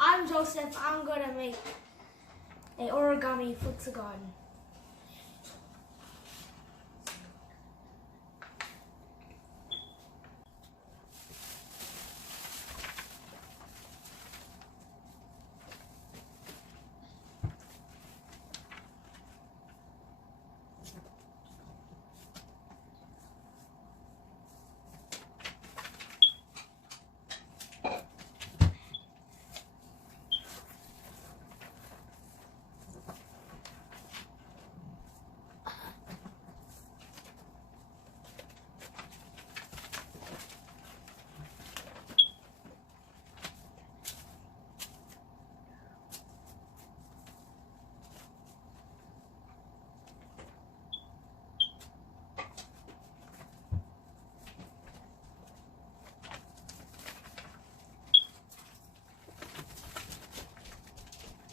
I'm Joseph. I'm gonna make a origami Fluxagon.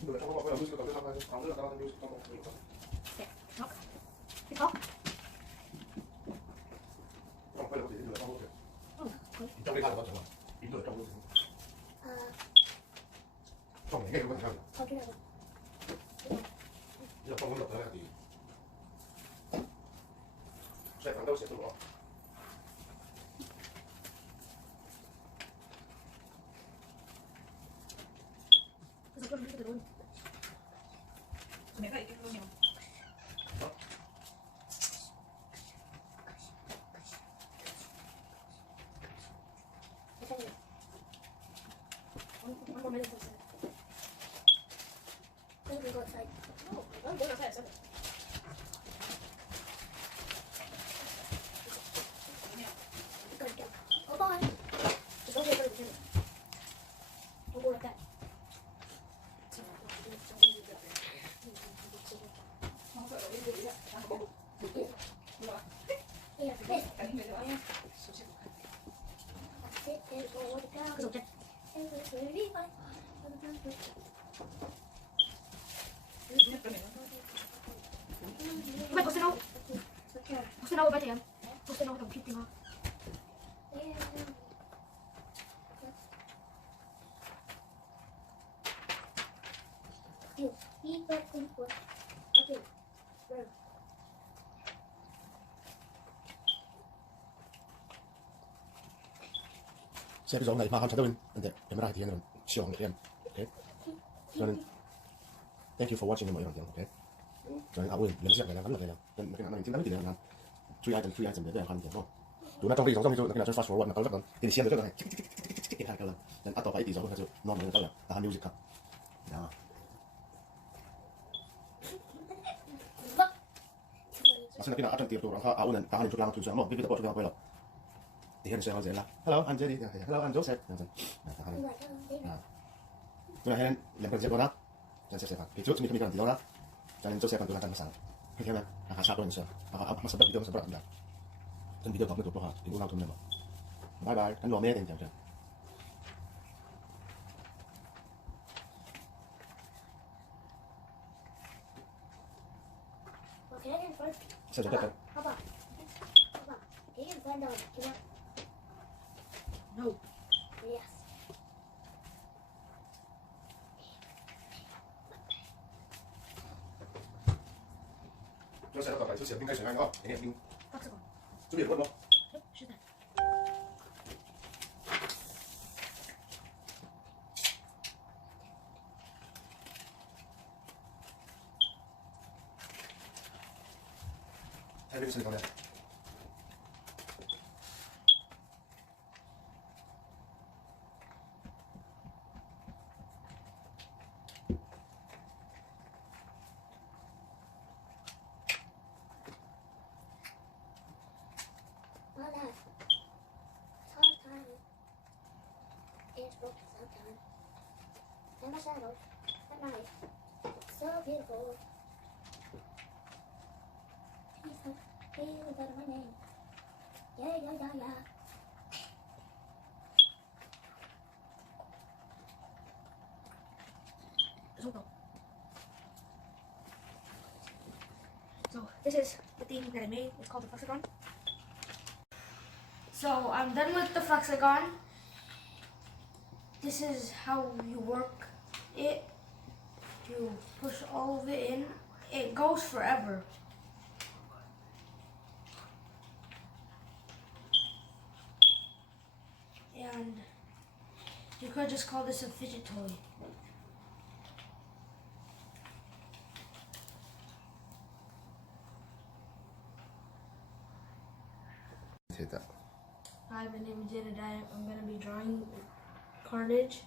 Rồi trong cái music của tôi xong rất là cao music trong cái Tiktok. Tiktok. trong cái là có thể nữa trong cái trong cái là có thể là ít nữa trong cái trong cái nghe không phải giờ trong cái đợt này thì sẽ thắng đâu sẽ tự đó Mẹ vậy cái luôn nhỉ? Mày có xin đâu vậy thì em? Có xin đâu đồng kịp tìm không? sẽ cái giống này mà không 찾아본 근데 MRI 뒤에는 시험 em 오케이 저는 thank you for watching 뭐 이런 거 오케이 저는 아무 연습 그냥 rất là 그냥 cái nào mình chính đáng thì là chú ý dần để ha는 되고 누나 trong đi giống như tôi là cho fast forward mà có rất là tiền xem được cái này hai cái lần nên à tao phải tí giống cái non cái là ta music cả đó Maksudnya kita akan tiap orang kau dan tahan untuk langsung sama, kita dapat juga apa lah. Dia saya aja lah. Hello, I'm Jerry. Hello, I'm Joseph. Nah, tahan. Nah, tu lah yang lempar je korang. Dan saya kan. Itu cuma kami kan tidak lah. Dan Joseph kan tu kan masalah. Kaya nak kasar pun saya. Apa sebab video sebab apa? Dan video tak betul tu ha. Ibu langsung nama. Bye bye. Kan luar merah ni jangan. Saya juga kan. Papa, can you find out what you want? No. Yes. Joseph 到底出事應該上緊哦，你入邊 Fluxagon. 準備好冇？是的。睇呢個先講咩？And my shadow at night, so beautiful. Feel better my name. Yeah, yeah, yeah, yeah. So this is the thing that I made. It's called the Fluxagon. So I'm done with the Fluxagon. This is how you work it, you push all of it in, it goes forever. And you could just call this a fidget toy. Hit that. Hi, my name is Jedediah. I'm going to be drawing Carnage.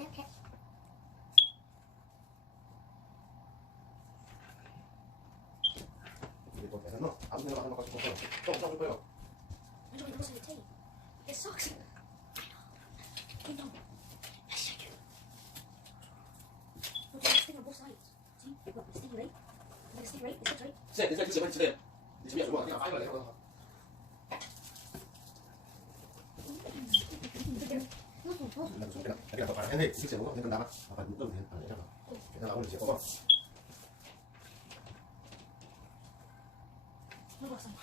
Okay. No, aún no bajamos con su juego. Toma, juego. I'm doing most of the tea. It sucks. I know. Yes, I do. Look, there's a sting on both sides. See? Look, it's sting right. It's sting right. It's right. Sì, ti sei sedere. Dici mia, guarda, fai la leva. Cái là phải anh đi, chiếc xe cũng có thể đâm mà phải đúng thì anh chắc là cái nào cũng sẽ có. Look what's on.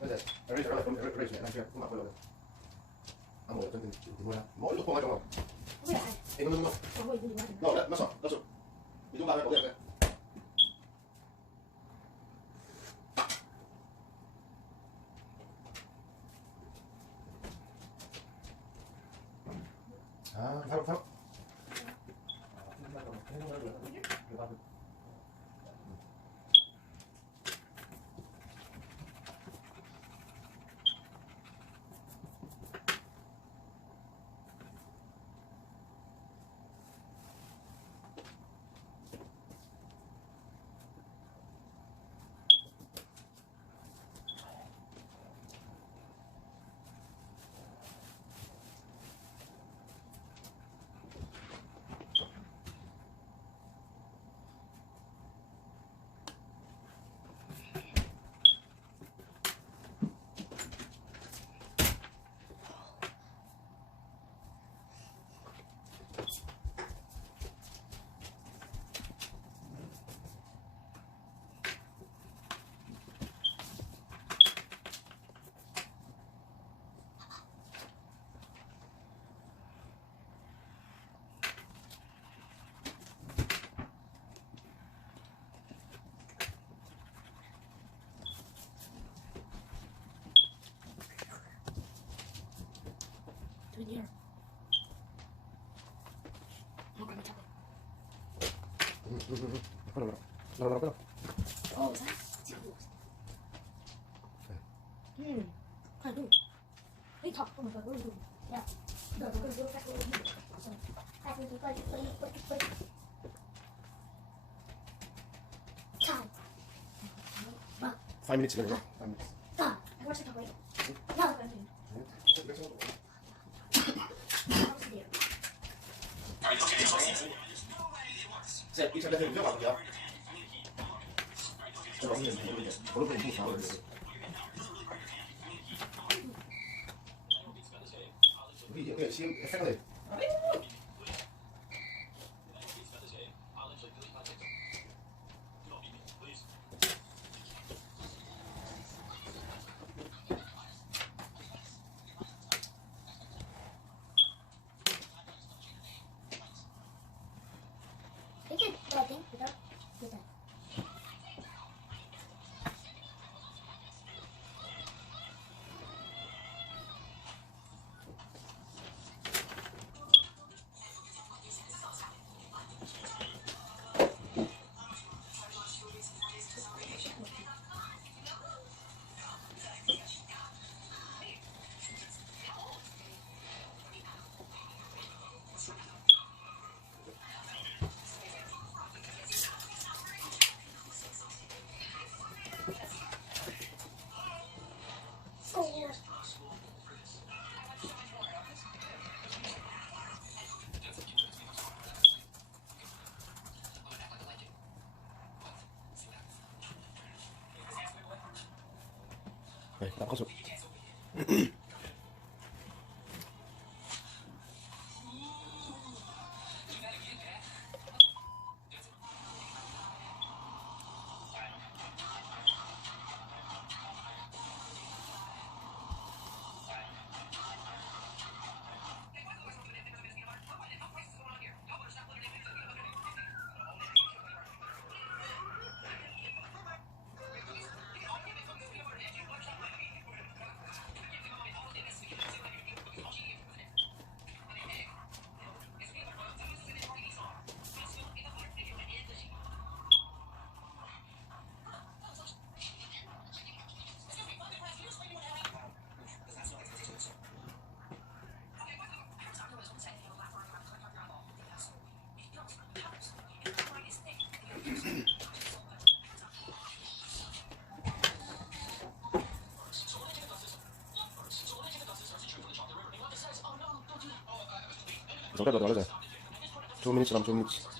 Bây giờ, erase rồi, erase này, anh chưa, cũng mặc rồi. Anh ngồi trên thì mua ra, mỗi lúc không ai trong rồi. Where are Em nó. I? Oh, wait, you want it? No, nó sọ. Thì chúng ta phải có được. Tháo. Do it here. I'll grab my tablet. No. Oh, is that? See how it looks. Kind of cool. Hey, talk. Oh my god, what are you doing? Yeah. No, we're going to go back over here. So, back into the Time. 5 minutes ago. Time. Where's the top right? No, I'm doing. Sì, qui c'è la televisione, guarda. Però io quello che mi fa sì, effettivamente. They did, but I think without with that. Tao có sụp. 정답 어디 알아서 2 minutes 남 2 minutes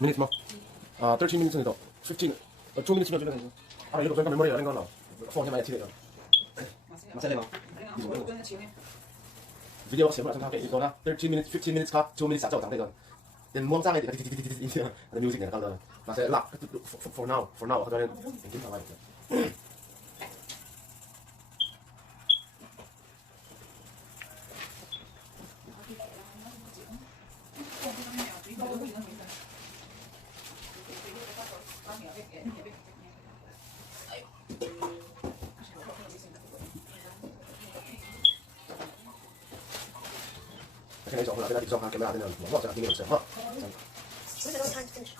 minutes mo 13 minutes nito 15 2 minutes na dyan para ito sa memory rin ko na phone niya may chile masaya mo video kasi mo sa kake ito na 13 minutes 15 minutes ka 2 minutes sa tao tangkay doon then mo sang ito the music na kalda masaya lock for now ako doon thinking pa like cái này chọn là cái này chọn hàng camera thế nào nó gọi là kinh nghiệm xem ha Where's the time to finish?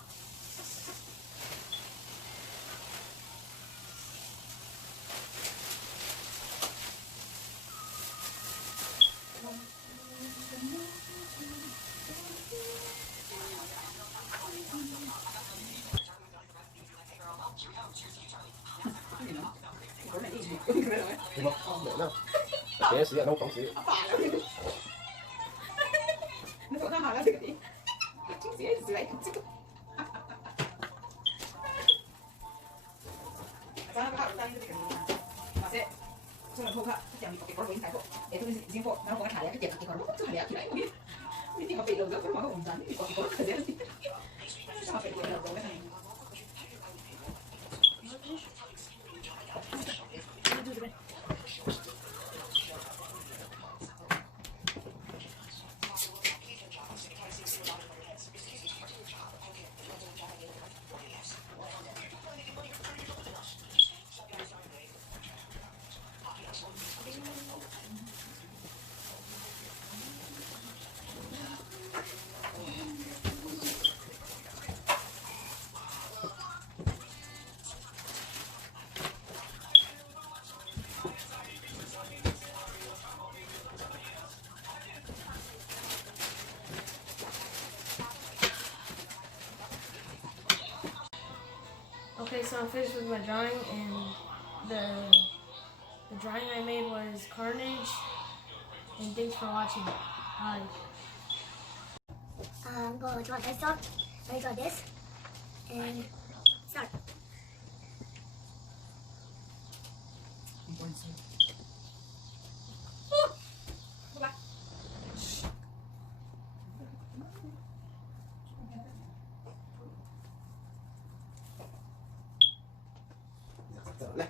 đúng không để nào để sử dụng đâu không sử dụng nó có hỏi là gì cái gì gì đấy sao nó bảo tay cái gì mà sẽ cho nó không ạ chẳng bị có cái bộ để tôi riêng bộ nó có thải cái tiền cái còn lúc chưa thải thì đấy biết thì họ bị đầu rất mà không dám thì có cái gì sao phải quên đầu cái này Okay, so I'm finished with my drawing, and the drawing I made was Carnage. And thanks for watching. Bye. Go draw this dog. I draw this. And start. này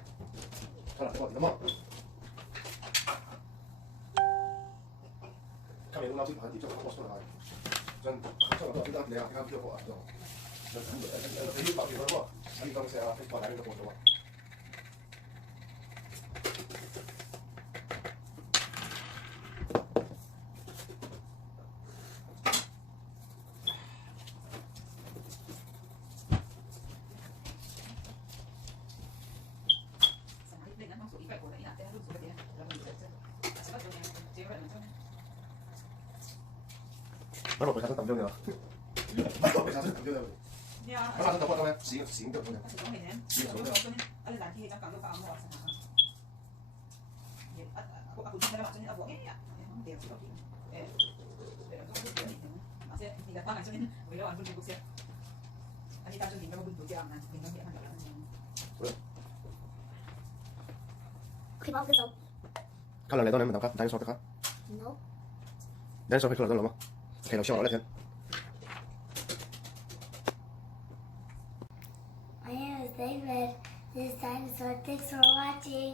cho là cái bọn nó mỏng các bạn lúc nào chỉ cho nó rồi chân cho nó chúng ta để cái video của rồi cái lúc bảo thì nó bỏ anh không sẽ bỏ lại được một rồi bắt đầu phải ra sân tầm dương rồi bắt đầu phải ra sân tầm dương rồi bắt đầu sân tầm qua xí xí được không Okay, bóc cái dấu. Kau lần này tôi nên mình tao dinosaur được không? No. Dinosaur phải kau lần rồi mà. Ok,เราเชื่อว่าเราเล่น My name is David. This dinosaur. Thanks for watching.